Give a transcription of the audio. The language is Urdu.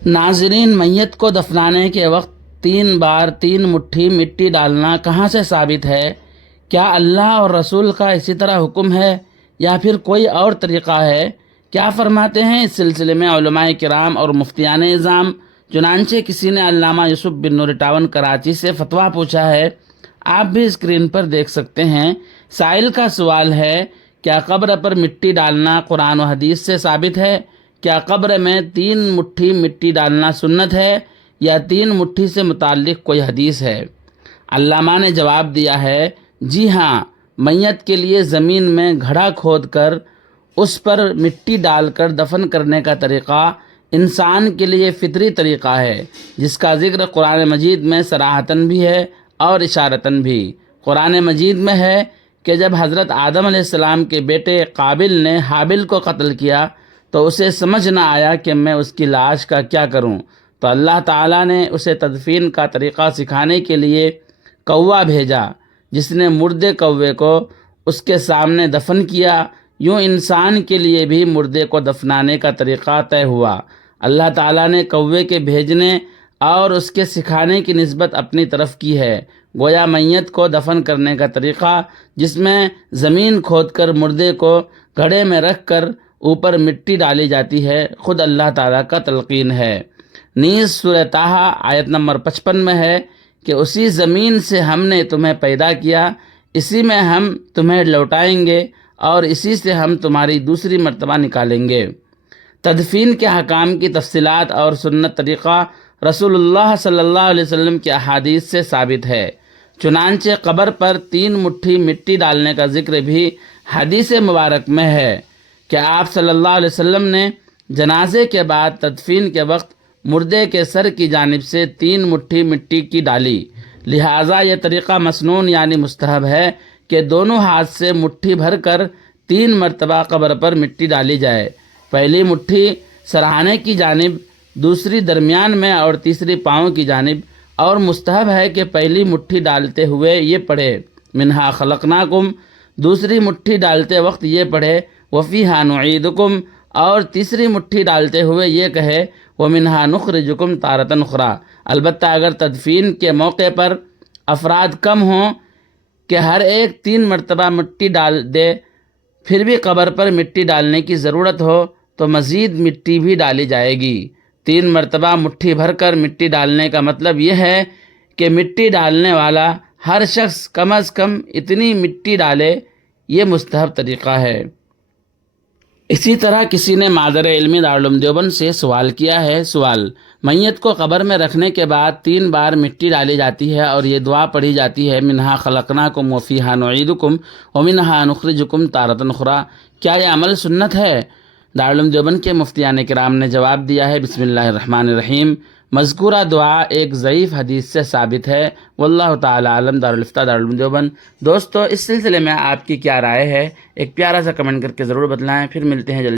ناظرین، میت کو دفنانے کے وقت 3 بار 3 مٹھی مٹی ڈالنا کہاں سے ثابت ہے؟ کیا اللہ اور رسول کا اسی طرح حکم ہے یا پھر کوئی اور طریقہ ہے؟ کیا فرماتے ہیں اس سلسلے میں علماء کرام اور مفتیان اعظام؟ چنانچہ کسی نے علامہ یوسف بن نور ٹاون کراچی سے فتویٰ پوچھا ہے، آپ بھی اسکرین پر دیکھ سکتے ہیں۔ سائل کا سوال ہے، کیا قبر پر مٹی ڈالنا قرآن و حدیث سے ثابت ہے؟ کیا قبر میں 3 مٹھی مٹی ڈالنا سنت ہے یا 3 مٹھی سے متعلق کوئی حدیث ہے؟ علامہ نے جواب دیا ہے، جی ہاں، میت کے لیے زمین میں گھڑا کھود کر اس پر مٹی ڈال کر دفن کرنے کا طریقہ انسان کے لیے فطری طریقہ ہے، جس کا ذکر قرآن مجید میں صراحتاً بھی ہے اور اشارتاً بھی۔ قرآن مجید میں ہے کہ جب حضرت آدم علیہ السلام کے بیٹے قابل نے حابل کو قتل کیا تو اسے سمجھ نہ آیا کہ میں اس کی لاش کا کیا کروں، تو اللہ تعالیٰ نے اسے تدفین کا طریقہ سکھانے کے لیے کوا بھیجا، جس نے مردے کوے کو اس کے سامنے دفن کیا۔ یوں انسان کے لیے بھی مردے کو دفنانے کا طریقہ طے ہوا۔ اللہ تعالیٰ نے کوے کے بھیجنے اور اس کے سکھانے کی نسبت اپنی طرف کی ہے، گویا میت کو دفن کرنے کا طریقہ جس میں زمین کھود کر مردے کو گھڑے میں رکھ کر اوپر مٹی ڈالی جاتی ہے، خود اللہ تعالیٰ کا تلقین ہے۔ نیز سورہ طٰہٰ آیت نمبر 55 میں ہے کہ اسی زمین سے ہم نے تمہیں پیدا کیا، اسی میں ہم تمہیں لوٹائیں گے اور اسی سے ہم تمہاری دوسری مرتبہ نکالیں گے۔ تدفین کے حکام کی تفصیلات اور سنت طریقہ رسول اللہ صلی اللہ علیہ وسلم کی احادیث سے ثابت ہے۔ چنانچہ قبر پر 3 مٹھی مٹی ڈالنے کا ذکر بھی حدیث مبارک میں ہے کہ آپ صلی اللہ علیہ وسلم نے جنازے کے بعد تدفین کے وقت مردے کے سر کی جانب سے 3 مٹھی مٹی کی ڈالی، لہٰذا یہ طریقہ مسنون یعنی مستحب ہے کہ دونوں ہاتھ سے مٹھی بھر کر 3 مرتبہ قبر پر مٹی ڈالی جائے، پہلی مٹھی سرہانے کی جانب، دوسری درمیان میں اور تیسری پاؤں کی جانب، اور مستحب ہے کہ پہلی مٹھی ڈالتے ہوئے یہ پڑھے منہا خلقناکم، دوسری مٹھی ڈالتے وقت یہ پڑھے وفیہا نعیدکم، اور تیسری مٹھی ڈالتے ہوئے یہ کہے ومنہا نخرجکم تارۃ اخری۔ البتہ اگر تدفین کے موقع پر افراد کم ہوں کہ ہر ایک 3 مرتبہ مٹی ڈال دے، پھر بھی قبر پر مٹی ڈالنے کی ضرورت ہو تو مزید مٹی بھی ڈالی جائے گی۔ 3 مرتبہ مٹھی بھر کر مٹی ڈالنے کا مطلب یہ ہے کہ مٹی ڈالنے والا ہر شخص کم از کم اتنی مٹی ڈالے، یہ مستحب طریقہ ہے۔ اسی طرح کسی نے مادر علمی دارالعلوم دیوبند سے سوال کیا ہے، سوال: میت کو قبر میں رکھنے کے بعد 3 بار مٹی ڈالی جاتی ہے اور یہ دعا پڑھی جاتی ہے منہا خلقناکم وفیہا نعیدکم ومنہا نخرجکم تارۃ اخری، کیا یہ عمل سنت ہے؟ دارالعلوم دیوبند کے مفتیان کرام نے جواب دیا ہے، بسم اللہ الرحمن الرحیم، مذکورہ دعا ایک ضعیف حدیث سے ثابت ہے، واللہ تعالی عالم۔ دارالفتہ دارالعلوم دیوبند۔ دوستو، اس سلسلے میں آپ کی کیا رائے ہے؟ ایک پیارا سا کمنٹ کر کے ضرور بتلائیں، پھر ملتے ہیں جلدی۔